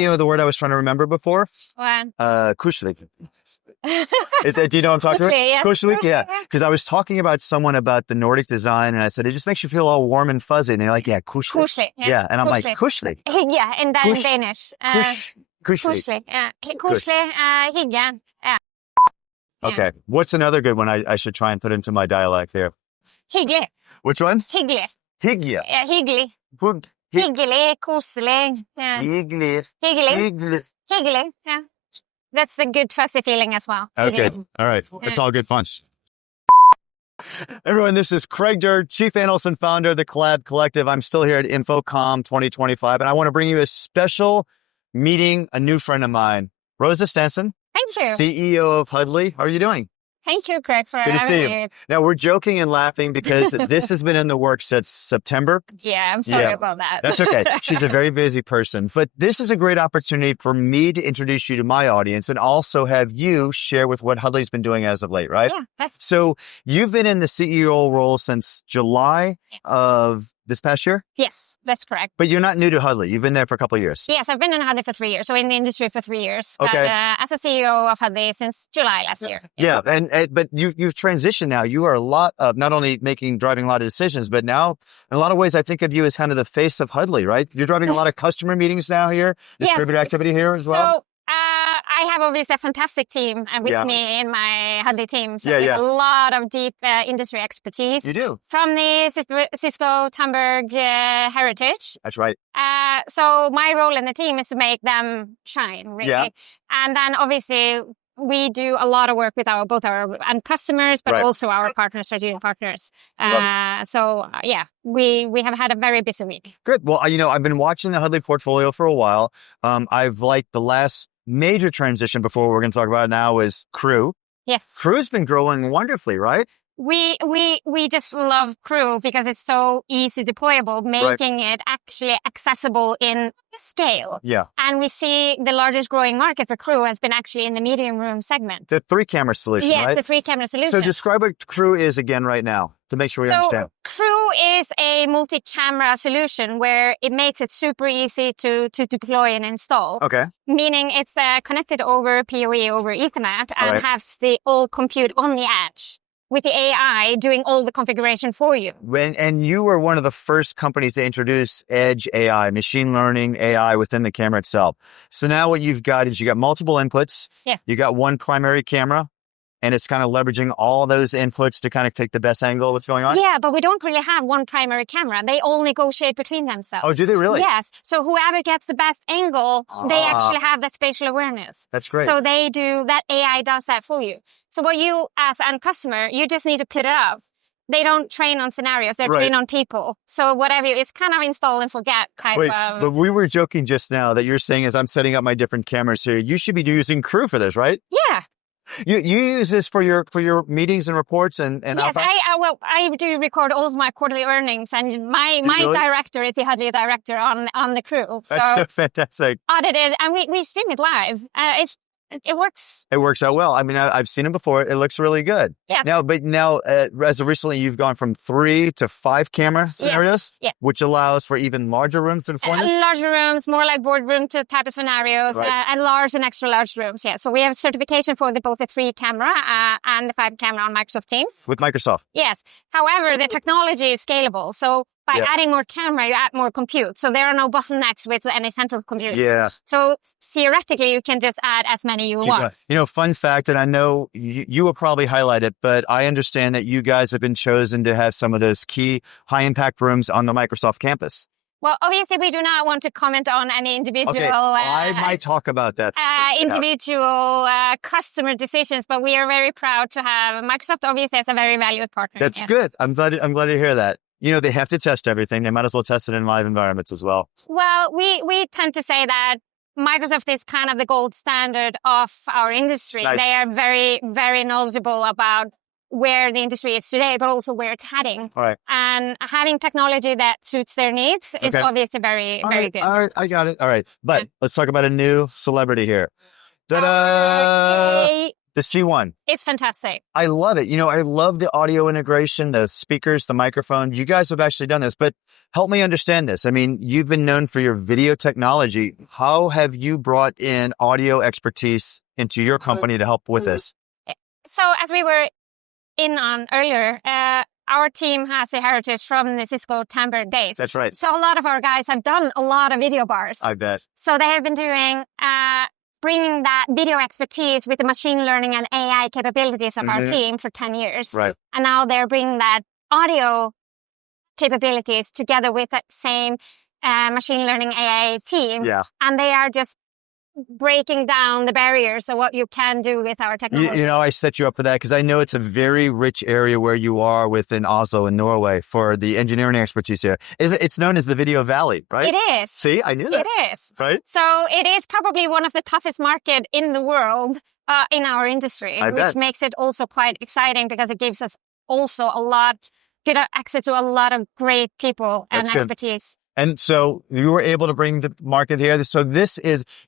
You know the word I was trying to remember before? What? 𝐭𝐫𝐤𝐿𝐵. Do you know what I'm talking about? Yeah. 𝐭𝐫𝐤𝐵, yeah. Because I was talking about someone about the Nordic design, and I said, it just makes you feel all warm and fuzzy. And they're like, yeah, 𝐭𝐫𝐤. 𝐿𝐵, Yeah, and I'm like, 𝐭𝐫𝐤. Yeah, in Danish. 𝐭𝐫𝐤. 𝐿𝐵. Yeah. 𝐭𝐫𝐤, 𝐂𝐫𝐤. Yeah. Okay. What's another good one I should try and put into my dialect here? Hyggelig. Which one? Hyggelig. Hyggelig. Yeah, hyggelig. Hyggelig, koselig. Yeah. Hyggelig. Hyggelig. Hyggelig. Yeah. That's the good fuzzy feeling as well. Okay. All right. It's all good fun. Everyone, this is Craig Durr, Chief Analyst and Founder of the Collab Collective. I'm still here at InfoComm 2025, and I want to bring you a special meeting, a new friend of mine, Rosa Stensen. Thank you. CEO of Huddly. How are you doing? Thank you, Craig, for Good to see having you. me. Now, we're joking and laughing because this has been in the works since September. Yeah, I'm sorry about that. That's okay. She's a very busy person. But this is a great opportunity for me to introduce you to my audience and also have you share with what Huddly's been doing as of late, right? Yeah. So you've been in the CEO role since July of this past year? Yes, that's correct. But you're not new to Huddly. You've been there for a couple of years. Yes, I've been in Huddly for 3 years, so in the industry for 3 years. Okay. But as a CEO of Huddly since July last year. Yeah, but you've transitioned now. You are a lot of not only driving a lot of decisions, but now in a lot of ways I think of you as kind of the face of Huddly, right? You're driving a lot of customer meetings now here, distributed activity here as well. So I have obviously a fantastic team with me in my Huddly team. So we have a lot of deep industry expertise. You do. From the Cisco Tumberg heritage. That's right. So my role in the team is to make them shine, really. Yeah. And then obviously we do a lot of work with both our end customers, but also our partners, strategic partners. We have had a very busy week. Good. Well, I've been watching the Huddly portfolio for a while. I've liked the last major transition before we're going to talk about it now is Crew. Yes. Crew's been growing wonderfully, right? We just love Crew because it's so easy deployable, making it actually accessible in scale. Yeah. And we see the largest growing market for Crew has been actually in the medium room segment. The 3-camera solution, right? Yes, the 3-camera solution. So describe what Crew is again right now to make sure we understand. Crew is a multi-camera solution where it makes it super easy to deploy and install. Okay. Meaning it's connected over PoE over Ethernet and has the all compute on the edge, with the AI doing all the configuration for you. And you were one of the first companies to introduce Edge AI, machine learning AI within the camera itself. So now what you've got is you got multiple inputs. Yeah. You got one primary camera, and it's kind of leveraging all those inputs to kind of take the best angle of what's going on? Yeah, but we don't really have one primary camera. They all negotiate between themselves. Oh, do they really? Yes. So whoever gets the best angle, they actually have that spatial awareness. That's great. So that AI does that for you. So what you, as a customer, you just need to put it up. They don't train on scenarios. They're trained on people. So whatever, it's kind of install and forget type of... But we were joking just now that you're saying as I'm setting up my different cameras here, you should be using Crew for this, right? Yeah. You use this for your meetings and reports and yes, I do record all of my quarterly earnings, and my director is the Huddly director on the Crew. So that's so fantastic. Audited, and we stream it live. It works. It works out well. I mean, I've seen it before. It looks really good. Yes. Now, as of recently, you've gone from 3 to 5 camera scenarios, which allows for even larger rooms and deployments? Larger rooms, more like boardroom type of scenarios, and large and extra large rooms. Yeah. So we have certification for both the 3-camera and the 5-camera on Microsoft Teams. With Microsoft? Yes. However, the technology is scalable. So by adding more camera, you add more compute. So there are no bottlenecks with any central compute. Yeah. So theoretically, you can just add as many you want. Fun fact, and I know you will probably highlight it, but I understand that you guys have been chosen to have some of those key high-impact rooms on the Microsoft campus. Well, obviously, we do not want to comment on any individual... Okay, I might talk about that. Individual customer decisions, but we are very proud to have Microsoft, obviously, as a very valued partner. That's good. I'm glad to hear that. They have to test everything. They might as well test it in live environments as well. Well, we tend to say that Microsoft is kind of the gold standard of our industry. Nice. They are very, very knowledgeable about where the industry is today, but also where it's heading. All right. And having technology that suits their needs is obviously very good. All right, I got it. All right. But let's talk about a new celebrity here. Ta-da! The C1. It's fantastic. I love it. I love the audio integration, the speakers, the microphones. You guys have actually done this, but help me understand this. I mean, you've been known for your video technology. How have you brought in audio expertise into your company to help with this? So as we were in on earlier, our team has the heritage from the Cisco Timbre days. That's right. So a lot of our guys have done a lot of video bars. I bet. So they have been doing, bringing that video expertise with the machine learning and AI capabilities of our team for 10 years. Right. And now they're bringing that audio capabilities together with that same machine learning AI team. Yeah. And they are just breaking down the barriers of what you can do with our technology. I set you up for that because I know it's a very rich area where you are within Oslo in Norway for the engineering expertise here. It's known as the Video Valley, right? It is. See, I knew that. It is. Right? So it is probably one of the toughest market in the world in our industry, which makes it also quite exciting because it gives us also good access to a lot of great people and expertise. And so you were able to bring the market here. So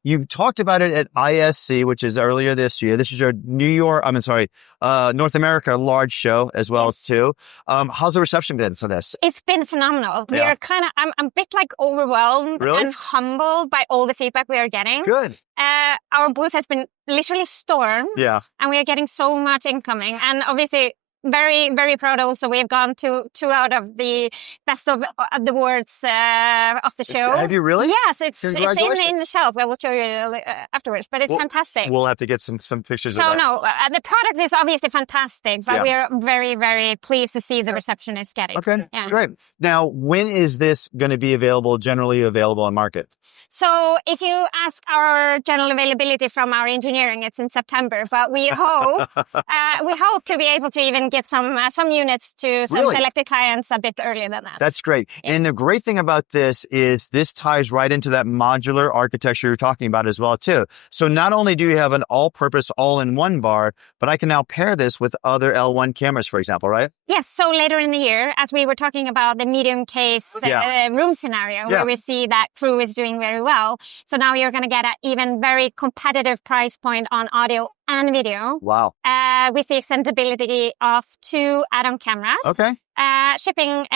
you talked about it at ISC, which is earlier this year. This is your North America large show as well, too. How's the reception been for this? It's been phenomenal. We are I'm a bit overwhelmed and humbled by all the feedback we are getting. Good. Our booth has been literally stormed. Yeah. And we are getting so much incoming. And obviously, very, very proud also. We have gone to 2 out of the best of the awards of the show. Have you really? Yes, it's in the shelf. I will show you afterwards, but it's fantastic. We'll have to get some pictures of that. So the product is obviously fantastic, but we are very, very pleased to see the reception it's getting. Okay, great. Now, when is this going to be generally available on market? So if you ask our general availability from our engineering, it's in September, but we hope to be able to even get some units to some selected clients a bit earlier than that. That's great. Yeah. And the great thing about this is this ties right into that modular architecture you're talking about as well, too. So not only do you have an all-purpose, all-in-one bar, but I can now pair this with other L1 cameras, for example, right? Yes. So later in the year, as we were talking about the medium case room scenario, where we see that crew is doing very well. So now you're going to get an even very competitive price point on audio and video. Wow. With the extendability of 2 add-on cameras. Okay. Shipping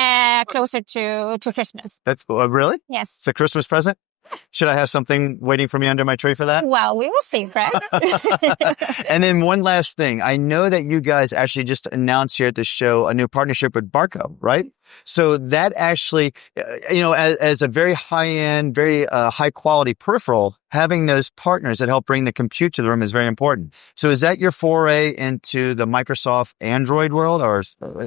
closer to Christmas. That's really? Yes. It's a Christmas present? Should I have something waiting for me under my tree for that? Well, we will see, Fred. And then one last thing. I know that you guys actually just announced here at the show a new partnership with Barco, right? So that actually, as a very high-end, very high-quality peripheral, having those partners that help bring the compute to the room is very important. So is that your foray into the Microsoft Android world?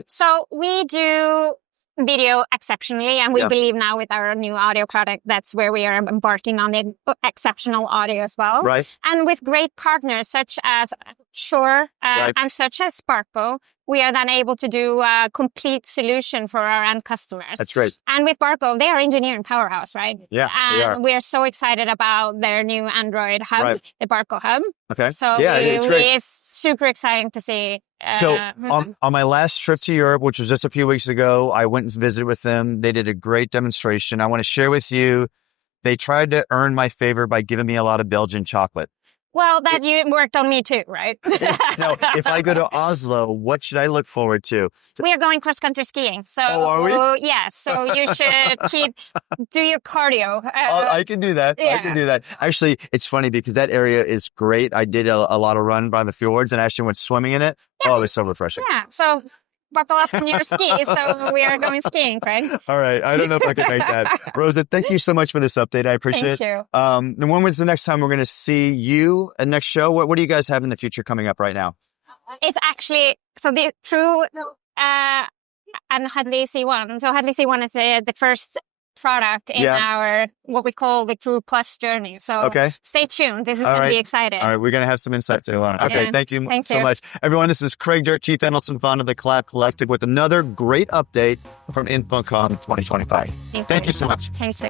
So we do video exceptionally, and we believe now with our new audio product, that's where we are embarking on the exceptional audio as well. Right. And with great partners such as Shure and such as Barco, we are then able to do a complete solution for our end customers. That's great. And with Barco, they are engineering powerhouse, right? Yeah, and we are so excited about their new Android hub, the Barco hub. Okay. So it's super exciting to see. So on my last trip to Europe, which was just a few weeks ago, I went and visited with them. They did a great demonstration. I want to share with you. They tried to earn my favor by giving me a lot of Belgian chocolate. Well, that you worked on me too, right? Now, if I go to Oslo, what should I look forward to? We are going cross-country skiing. So, are we? Yeah, so you should do your cardio. I can do that. Yeah. I can do that. Actually, it's funny because that area is great. I did a lot of run by the fjords and actually went swimming in it. Yeah. Oh, it was so refreshing. Yeah, so buckle up on your skis. So we are going skiing, Craig. All right. I don't know if I can make that. Rosa, thank you so much for this update. I appreciate it. Thank you. And when was the next time we're going to see you at next show? What do you guys have in the future coming up right now? It's actually, through and Huddly C1. So Huddly C1 is the first product in our, what we call the Crew Plus journey. So stay tuned. This is going to be exciting. All right. We're going to have some insights there, Lauren. Okay. Thank you so much. Everyone, this is Craig Durr, Chief Analyst and founder of the Collab Collective with another great update from InfoComm 2025. Thank you so much. Thank you.